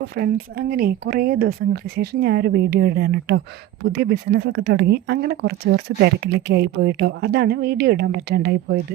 അപ്പോൾ ഫ്രണ്ട്സ് അങ്ങനെ കുറേ ദിവസങ്ങൾക്ക് ശേഷം ഞാനൊരു വീഡിയോ ഇടാൻ കേട്ടോ. പുതിയ ബിസിനസ്സൊക്കെ തുടങ്ങി. അങ്ങനെ കുറച്ച് കുറച്ച് തിരക്കിലൊക്കെ ആയി പോയിട്ടോ അതാണ് വീഡിയോ ഇടാൻ പറ്റാണ്ടായി പോയത്.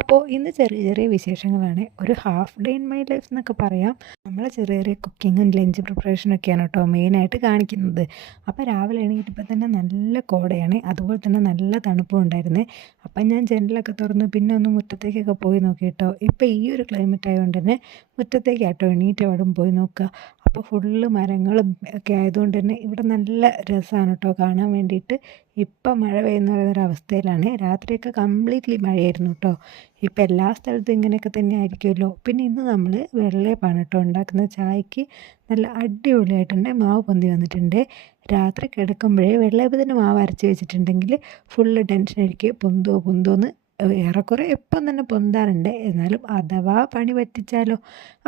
അപ്പോൾ ഇന്ന് ചെറിയ ചെറിയ വിശേഷങ്ങളാണ്. ഒരു half day in my life എന്നൊക്കെ പറയാം. നമ്മളെ ചെറിയ ചെറിയ കുക്കിങ്ങും ലഞ്ച് പ്രിപ്പറേഷനൊക്കെയാണ് കേട്ടോ മെയിനായിട്ട് കാണിക്കുന്നത്. അപ്പോൾ രാവിലെ എണീറ്റപ്പോൾ തന്നെ നല്ല കോടയാണ്. അതുപോലെ തന്നെ നല്ല തണുപ്പും ഉണ്ടായിരുന്നേ. അപ്പം ഞാൻ ജനലൊക്കെ തുറന്നു. പിന്നെ ഒന്ന് മുറ്റത്തേക്കൊക്കെ പോയി നോക്കി കേട്ടോ. ഇപ്പോൾ ഈ ഒരു ക്ലൈമറ്റ് ആയതുകൊണ്ട് തന്നെ മുറ്റത്തേക്കാട്ടോ എണീറ്റ് അവിടെ പോയി നോക്കുക. അപ്പോൾ ഫുള്ള് മരങ്ങളും ഒക്കെ ആയതുകൊണ്ട് തന്നെ ഇവിടെ നല്ല രസമാണ് കേട്ടോ കാണാൻ വേണ്ടിയിട്ട്. ഇപ്പം മഴ പെയ്യുന്ന പറയുന്ന അവസ്ഥയിലാണ് രാത്രിയൊക്കെ കംപ്ലീറ്റ്ലി മഴയായിരുന്നു കേട്ടോ ഇപ്പം എല്ലാ സ്ഥലത്തും ഇങ്ങനെയൊക്കെ തന്നെ ആയിരിക്കുമല്ലോ. പിന്നെ ഇന്ന് നമ്മൾ വെള്ളയപ്പാണ് കേട്ടോ ഉണ്ടാക്കുന്ന ചായക്ക് നല്ല അടിപൊളിയായിട്ടുണ്ട് മാവ് പൊന്തി വന്നിട്ടുണ്ട്. രാത്രി കിടക്കുമ്പോഴേ വെള്ളയപ്പത്തിന്റെ മാവ് അരച്ച് വെച്ചിട്ടുണ്ടെങ്കിൽ ഫുള്ള് ടെൻഷനായിരിക്കും പൊന്തോ പൊന്തോ എന്ന് ഏറെക്കുറെ എപ്പം തന്നെ പൊന്താറുണ്ട്. എന്നാലും അഥവാ പണി പറ്റിച്ചാലോ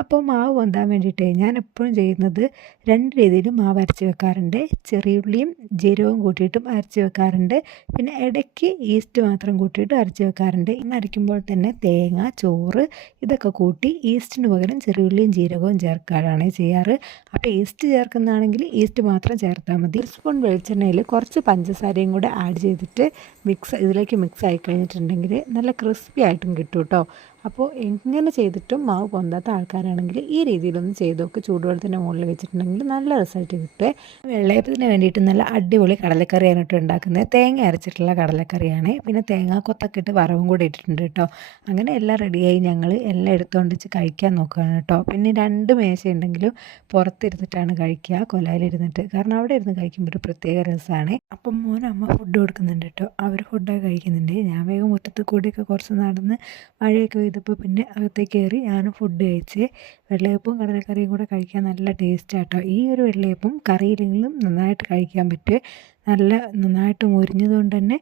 അപ്പോൾ മാവ് പൊന്താൻ വേണ്ടിയിട്ട് ഞാൻ എപ്പോഴും ചെയ്യുന്നത് രണ്ട് രീതിയിൽ മാവ് അരച്ച് വെക്കാറുണ്ട്. ചെറിയുള്ളിയും ജീരകവും കൂട്ടിയിട്ടും അരച്ച് വെക്കാറുണ്ട്. പിന്നെ ഇടയ്ക്ക് ഈസ്റ്റ് മാത്രം കൂട്ടിയിട്ട് അരച്ച് വെക്കാറുണ്ട്. ഇന്ന് അരയ്ക്കുമ്പോൾ തന്നെ തേങ്ങ ചോറ് ഇതൊക്കെ കൂട്ടി ഈസ്റ്റിന് പകരം ചെറിയുള്ളിയും ജീരകവും ചേർക്കാറാണ് ചെയ്യാറ്. അപ്പോൾ ഈസ്റ്റ് ചേർക്കുന്നതാണെങ്കിൽ ഈസ്റ്റ് മാത്രം ചേർത്താൽ മതി. ഒരു സ്പൂൺ വെളിച്ചെണ്ണയിൽ കുറച്ച് പഞ്ചസാരയും കൂടെ ആഡ് ചെയ്തിട്ട് മിക്സ് ഇതിലേക്ക് മിക്സ് ആയി കഴിഞ്ഞിട്ടുണ്ടെങ്കിൽ നല്ല ക്രിസ്പി ആയിട്ടും കിട്ടും കേട്ടോ അപ്പോൾ എങ്ങനെ ചെയ്തിട്ടും മാവ് പൊന്താത്ത ആൾക്കാരാണെങ്കിൽ ഈ രീതിയിലൊന്ന് ചെയ്ത് നോക്ക്. ചൂടുവെള്ളത്തിന്റെ മുകളിൽ വെച്ചിട്ടുണ്ടെങ്കിൽ നല്ല റിസൾട്ട് കിട്ടുക വെള്ളയപ്പത്തിന് വേണ്ടിയിട്ട് നല്ല അടിപൊളി കടലക്കറിയാണ് ഉണ്ടാക്കുന്നത്. തേങ്ങ അരച്ചിട്ടുള്ള കടലക്കറിയാണ്. പിന്നെ തേങ്ങ കൊത്തൊക്കെ ഇട്ട് വറവും കൂടി ഇട്ടിട്ടുണ്ട് കേട്ടോ. അങ്ങനെ എല്ലാം റെഡിയായി ഞങ്ങൾ എല്ലാം എടുത്തുകൊണ്ട് വെച്ച് കഴിക്കാൻ നോക്കുകയാണ് കേട്ടോ. പിന്നെ രണ്ട് മേശ ഉണ്ടെങ്കിലും പുറത്തിരുന്നിട്ടാണ് കഴിക്കുക കൊലയിലിരുന്നിട്ട്. കാരണം അവിടെ ഇരുന്ന് കഴിക്കുമ്പോൾ ഒരു പ്രത്യേക രസമാണ്. അപ്പം മോൻ അമ്മ ഫുഡ് കൊടുക്കുന്നുണ്ട് കേട്ടോ. അവർ ഫുഡൊക്കെ കഴിക്കുന്നുണ്ട്. ഞാൻ വേഗം മുറ്റത്ത് കൂടിയൊക്കെ കുറച്ച് നടന്ന് മഴയൊക്കെ പെയ്തപ്പോൾ പിന്നെ അകത്തേക്ക് കയറി ഞാനും ഫുഡ് കഴിച്ച് വെള്ളയപ്പവും കടലക്കറിയും കൂടെ കഴിക്കാൻ നല്ല ടേസ്റ്റ് ആട്ടോ. ഈ ഒരു വെള്ളയപ്പം കറിയില്ലെങ്കിലും നന്നായിട്ട് കഴിക്കാൻ പറ്റും. നല്ല നന്നായിട്ട് മുരിഞ്ഞതുകൊണ്ട് തന്നെ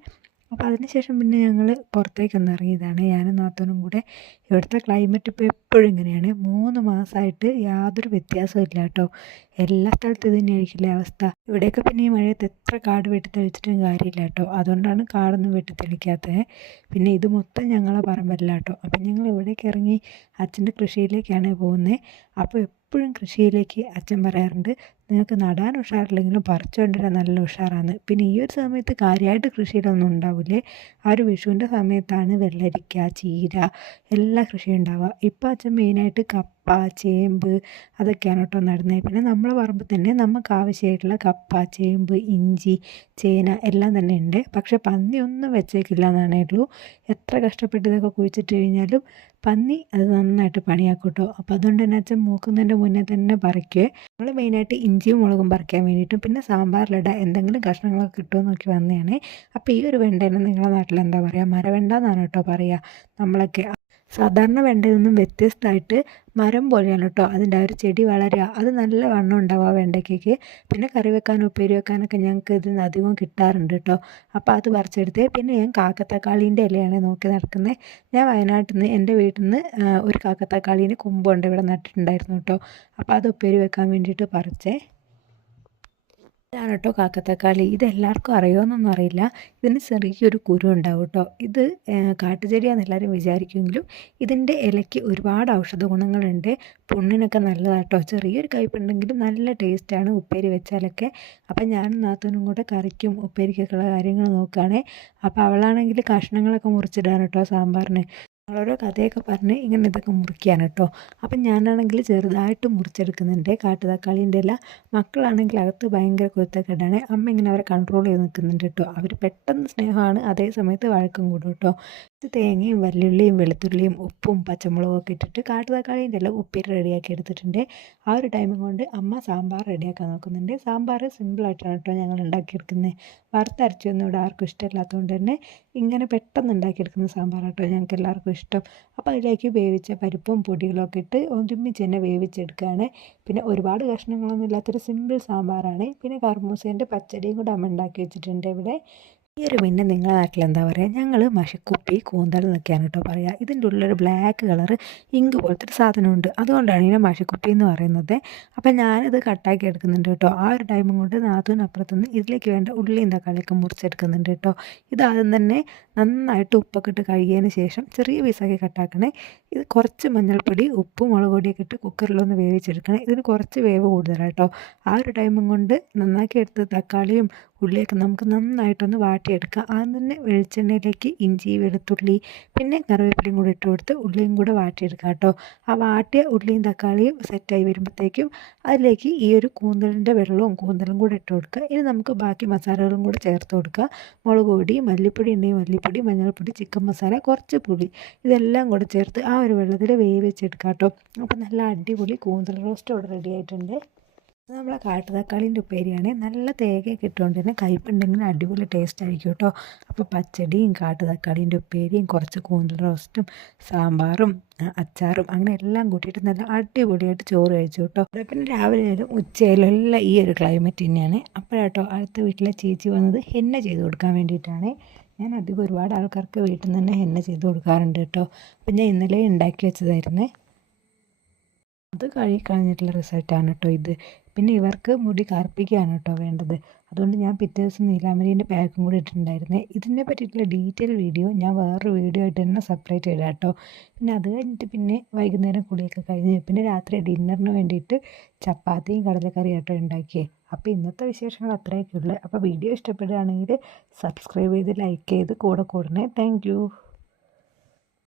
അപ്പോൾ അതിന് ശേഷം പിന്നെ ഞങ്ങൾ പുറത്തേക്കൊന്ന് ഇറങ്ങിയതാണ്. ഞാനും നാത്തൂനും കൂടെ ഇവിടുത്തെ ക്ലൈമറ്റ് ഇപ്പോൾ എപ്പോഴും ഇങ്ങനെയാണ്. മൂന്ന് മാസമായിട്ട് യാതൊരു വ്യത്യാസവും ഇല്ല കേട്ടോ. എല്ലാ സ്ഥലത്തും ഇത് തന്നെയായിരിക്കില്ല അവസ്ഥ. ഇവിടെയൊക്കെ പിന്നെ ഈ മഴയത്ത് എത്ര കാട് വെട്ടി തെളിച്ചിട്ടും കാര്യമില്ല കേട്ടോ. അതുകൊണ്ടാണ് കാടൊന്നും വെട്ടി തെളിക്കാത്തത്. പിന്നെ ഇത് മൊത്തം ഞങ്ങളെ പറമ്പല്ല കേട്ടോ. അപ്പം ഞങ്ങൾ ഇവിടേക്ക് ഇറങ്ങി അച്ഛന്റെ കൃഷിയിലേക്കാണ് പോകുന്നത്. അപ്പോൾ എപ്പോഴും കൃഷിയിലേക്ക് അച്ഛൻ പറയാറുണ്ട് നിങ്ങൾക്ക് നടാൻ ഉഷാറില്ലെങ്കിലും പറിച്ചുകൊണ്ടിരാൻ നല്ല ഉഷാറാണ് പിന്നെ ഈ ഒരു സമയത്ത് കാര്യമായിട്ട് കൃഷിയിലൊന്നും ഉണ്ടാവില്ലേ? ആ ഒരു വിഷുവിന്റെ സമയത്താണ് വെള്ളരിക്ക ചീര എല്ലാ കൃഷിയും ഉണ്ടാവുക. ഇപ്പോൾ അച്ഛൻ മെയിനായിട്ട് കപ്പ ചേമ്പ് അതൊക്കെയാണ് കേട്ടോ നടുന്നത് പിന്നെ നമ്മളെ പറമ്പിൽ തന്നെ നമുക്ക് ആവശ്യമായിട്ടുള്ള കപ്പ ചേമ്പ് ഇഞ്ചി ചേന എല്ലാം തന്നെ ഉണ്ട് പക്ഷെ പന്നി ഒന്നും വെച്ചേക്കില്ല എന്നാണേ ഉള്ളൂ. എത്ര കഷ്ടപ്പെട്ട് ഇതൊക്കെ കുഴിച്ചിട്ട് കഴിഞ്ഞാലും പന്നി അത് നന്നായിട്ട് പണിയാക്കൂട്ടോ. കേട്ടോ അപ്പോൾ അതുകൊണ്ട് തന്നെ അച്ഛൻ മൂക്കുന്നതിന്റെ മുന്നേ തന്നെ പറിക്കുക നമ്മൾ മെയിനായിട്ട് ഇഞ്ചിയും മുളകും പറിക്കാൻ വേണ്ടിയിട്ടും പിന്നെ സാമ്പാറിലിടാൻ എന്തെങ്കിലും കഷ്ണങ്ങളൊക്കെ കിട്ടുമോ നോക്കി വന്നതാണ്. അപ്പോൾ ഈ ഒരു വെണ്ടേനെ നിങ്ങളുടെ നാട്ടിൽ എന്താ പറയുക മരവെണ്ട എന്നാണ് കേട്ടോ പറയുക നമ്മളൊക്കെ. സാധാരണ വെണ്ടയിൽ നിന്നും വ്യത്യസ്തമായിട്ട് മരം പോലെയാണ് കേട്ടോ. അതിന്റെ ആ ഒരു ചെടി വളരുക. അത് നല്ല വണ്ണം ഉണ്ടാവുക ആ വെണ്ടയ്ക്കയ്ക്ക്. പിന്നെ കറി വെക്കാനും ഉപ്പേരി വെക്കാനൊക്കെ ഞങ്ങൾക്ക് ഇതിൽ നിന്ന് അധികം കിട്ടാറുണ്ട് കേട്ടോ. അപ്പോൾ അത് പറിച്ചെടുത്ത് പിന്നെ ഞാൻ കാക്കത്തക്കാളീന്റെ ഇലയാണ് നോക്കി നടക്കുന്നത്. ഞാൻ വയനാട്ടിൽ നിന്ന് എന്റെ വീട്ടിൽ നിന്ന് ഒരു കാക്കത്തക്കാളീന്റെ കൊമ്പുണ്ട് ഇവിടെ നട്ടിട്ടുണ്ടായിരുന്നു കേട്ടോ. അപ്പോൾ അത് ഉപ്പേരി വെക്കാൻ വേണ്ടിയിട്ട് പറിച്ചേ. ഇതാണ് കേട്ടോ കാക്കത്തക്കാളി. ഇത് എല്ലാവർക്കും അറിയുമെന്നൊന്നും അറിയില്ല. ഇതിന് ചെറിയൊരു കുരു ഉണ്ടാവും കേട്ടോ. ഇത് കാട്ടുചെടിയാണെന്ന് എല്ലാവരും വിചാരിക്കുമെങ്കിലും ഇതിന്റെ ഇലയ്ക്ക് ഒരുപാട് ഔഷധ ഗുണങ്ങളുണ്ട്. പുണ്ണിനൊക്കെ നല്ലതാട്ടോ ചെറിയൊരു കയ്പുണ്ടെങ്കിലും നല്ല ടേസ്റ്റാണ് ഉപ്പേരി വെച്ചാലൊക്കെ. അപ്പം ഞാനും നാത്തൂനും കൂടെ കറിക്കും ഉപ്പേരിക്കൊക്കെയുള്ള കാര്യങ്ങൾ നോക്കുകയാണേ. അപ്പോൾ അവളാണെങ്കിൽ കഷ്ണങ്ങളൊക്കെ മുറിച്ചിടാൻ കേട്ടോ സാമ്പാറിന്. ഓരോ കഥയൊക്കെ പറഞ്ഞ് ഇങ്ങനെ ഇതൊക്കെ മുറിക്കുകയാണ് കേട്ടോ. അപ്പം ഞാനാണെങ്കിൽ ചെറുതായിട്ട് മുറിച്ചെടുക്കുന്നുണ്ട്. കാട്ടു തക്കാളീന്റെ ഇല. മക്കളാണെങ്കിൽ അകത്ത് ഭയങ്കര കുരുത്തക്കെട്ടാണ് അമ്മ ഇങ്ങനെ അവരെ കൺട്രോൾ ചെയ്ത് നിൽക്കുന്നുണ്ട് കേട്ടോ. അവർ പെട്ടെന്ന് സ്നേഹമാണ്. അതേ സമയത്ത് വഴക്കും കൂടും കേട്ടോ. തേങ്ങയും വല്ലുള്ളിയും വെളുത്തുള്ളിയും ഉപ്പും പച്ചമുളകും ഒക്കെ ഇട്ടിട്ട് കാട്ടു തക്കാളീന്റെ എല്ലാം ഉപ്പേരി റെഡിയാക്കി എടുത്തിട്ടുണ്ട്. ആ ഒരു ടൈം കൊണ്ട് അമ്മ സാമ്പാർ റെഡിയാക്കാൻ നോക്കുന്നുണ്ട്. സാമ്പാർ സിമ്പിളായിട്ടാണ് കേട്ടോ ഞങ്ങൾ ഉണ്ടാക്കിയെടുക്കുന്നത് വറുത്തരച്ചൊന്നും ഇവിടെ ആർക്കും ഇഷ്ടമില്ലാത്തതുകൊണ്ട് തന്നെ ഇങ്ങനെ പെട്ടെന്ന് ഉണ്ടാക്കിയെടുക്കുന്ന സാമ്പാർ കേട്ടോ ഞങ്ങൾക്ക് എല്ലാവർക്കും ഇഷ്ടം. അപ്പോൾ അതിലേക്ക് വേവിച്ച പരിപ്പും പൊടികളൊക്കെ ഇട്ട് ഒരുമിച്ച് തന്നെ വേവിച്ചെടുക്കുകയാണ്. പിന്നെ ഒരുപാട് കഷ്ണങ്ങളൊന്നും ഇല്ലാത്തൊരു സിമ്പിൾ സാമ്പാറാണ്. പിന്നെ കർമൂസേന്റെ പച്ചടിയും കൂടെ അമ്മ ഉണ്ടാക്കി വെച്ചിട്ടുണ്ട് ഇവിടെ. ഈ ഒരു പിന്നെ നിങ്ങളുടെ നാട്ടിൽ എന്താ പറയുക ഞങ്ങൾ മഷിക്കുപ്പി കൂന്തൽ എന്നൊക്കെയാണ് കേട്ടോ പറയുക ഇതിന്റെ ഉള്ളിലൊരു ബ്ലാക്ക് കളർ ഇങ്ക് പോലത്തെ ഒരു സാധനമുണ്ട്. അതുകൊണ്ടാണ് ഇതിനെ മഷിക്കുപ്പി എന്ന് പറയുന്നത്. അപ്പം ഞാനിത് കട്ടാക്കി എടുക്കുന്നുണ്ട് കേട്ടോ. ആ ഒരു ടൈമും കൊണ്ട് നാത്തൂനപ്പുറത്തുനിന്ന് ഇതിലേക്ക് വേണ്ട ഉള്ളിയും തക്കാളിയൊക്കെ മുറിച്ചെടുക്കുന്നുണ്ട് കേട്ടോ. ഇതാദ്യം തന്നെ നന്നായിട്ട് ഉപ്പൊക്കെ ഇട്ട് കഴുകിയതിന് ശേഷം ചെറിയ പീസാക്കി കട്ടാക്കണേ ഇത് കുറച്ച് മഞ്ഞൾപ്പൊടി ഉപ്പും മുളക് പൊടിയൊക്കെ ഇട്ട് കുക്കറിലൊന്ന് വേവിച്ചെടുക്കണം. ഇതിന് കുറച്ച് വേവ് കൂടുതലാട്ടോ. ആ ഒരു ടൈമും കൊണ്ട് നന്നാക്കി എടുത്ത് തക്കാളിയും ഉള്ളിയൊക്കെ നമുക്ക് നന്നായിട്ടൊന്ന് വാട്ടിയെടുക്കാം. ആദ്യം തന്നെ വെളിച്ചെണ്ണയിലേക്ക് ഇഞ്ചി വെളുത്തുള്ളി പിന്നെ കറിവേപ്പിലയും കൂടി ഇട്ട് കൊടുത്ത് ഉള്ളിയും കൂടെ വാട്ടിയെടുക്കാം കേട്ടോ. ആ വാട്ടിയ ഉള്ളിയും തക്കാളിയും സെറ്റായി വരുമ്പോഴത്തേക്കും അതിലേക്ക് ഈ ഒരു കൂന്തലിന്റെ വെള്ളവും കൂന്തലും കൂടെ ഇട്ട് കൊടുക്കുക. ഇനി നമുക്ക് ബാക്കി മസാലകളും കൂടെ ചേർത്ത് കൊടുക്കുക. മുളക് പൊടി മല്ലിപ്പൊടി ഉണ്ടെങ്കിൽ മല്ലിപ്പൊടി മഞ്ഞൾപ്പൊടി ചിക്കൻ മസാല കുറച്ച് പുളി ഇതെല്ലാം കൂടെ ചേർത്ത് ആ ഒരു വെള്ളത്തിൽ വേവിച്ചെടുക്കാം കേട്ടോ. അപ്പോൾ നല്ല അടിപൊളി കൂന്തൽ റോസ്റ്റ് ഇവിടെ റെഡി ആയിട്ടുണ്ട്. ഇത് നമ്മളെ കാട്ടു തക്കാളിന്റെ ഉപ്പേരിയാണ്. നല്ല തേങ്ങയൊക്കെ ഇട്ടുകൊണ്ട് തന്നെ കയ്പുണ്ടെങ്കിൽ അടിപൊളി ടേസ്റ്റ് ആയിരിക്കും കേട്ടോ. അപ്പോൾ പച്ചടിയും കാട്ടു തക്കാളിന്റെ ഉപ്പേരിയും കുറച്ച് കൂന്തൽ റോസ്റ്റും സാമ്പാറും അച്ചാറും അങ്ങനെ എല്ലാം കൂട്ടിയിട്ട് നല്ല അടിപൊളിയായിട്ട് ചോറ് കഴിച്ചു കേട്ടോ. പിന്നെ രാവിലെ ആയാലും ഉച്ചയായാലും എല്ലാം ഈ ഒരു ക്ലൈമറ്റ് തന്നെയാണ്. അപ്പോഴാട്ടോ അടുത്ത വീട്ടിലെ ചേച്ചി വന്നത് എന്നെ ചെയ്ത് കൊടുക്കാൻ വേണ്ടിയിട്ടാണ്. ഞാൻ അധികം ഒരുപാട് ആൾക്കാർക്ക് വീട്ടിൽ നിന്ന് തന്നെ ഹെന്ന ചെയ്ത് കൊടുക്കാറുണ്ട് കേട്ടോ. അപ്പം ഞാൻ ഇന്നലെ ഉണ്ടാക്കി വെച്ചതായിരുന്നേ. അത് കഴുകി കളഞ്ഞിട്ടുള്ള റിസൾട്ടാണ് കേട്ടോ ഇത്. പിന്നെ ഇവർക്ക് മുടി കറുപ്പിക്കുകയാണ് കേട്ടോ വേണ്ടത്. അതുകൊണ്ട് ഞാൻ പിറ്റേ ദിവസം നീലാമരീന്റെ പാക്കും കൂടി ഇട്ടിട്ടുണ്ടായിരുന്നേ. ഇതിനെ പറ്റിയിട്ടുള്ള ഡീറ്റെയിൽ വീഡിയോ ഞാൻ വേറൊരു വീഡിയോ ആയിട്ട് തന്നെ സെപ്പറേറ്റ് ഇടാം കേട്ടോ. പിന്നെ അത് കഴിഞ്ഞിട്ട് പിന്നെ വൈകുന്നേരം കുളിയൊക്കെ കഴിഞ്ഞ് പിന്നെ രാത്രി ഡിന്നറിന് വേണ്ടിയിട്ട് ചപ്പാത്തിയും കടലക്കറിയും കേട്ടോ ഉണ്ടാക്കിയേ. അപ്പോൾ ഇന്നത്തെ വിശേഷങ്ങൾ അത്രയൊക്കെ ഉള്ളൂ അപ്പോൾ വീഡിയോ ഇഷ്ടപ്പെടുകയാണെങ്കിൽ സബ്സ്ക്രൈബ് ചെയ്ത് ലൈക്ക് ചെയ്ത് കൂടെ കൂടണേ. താങ്ക്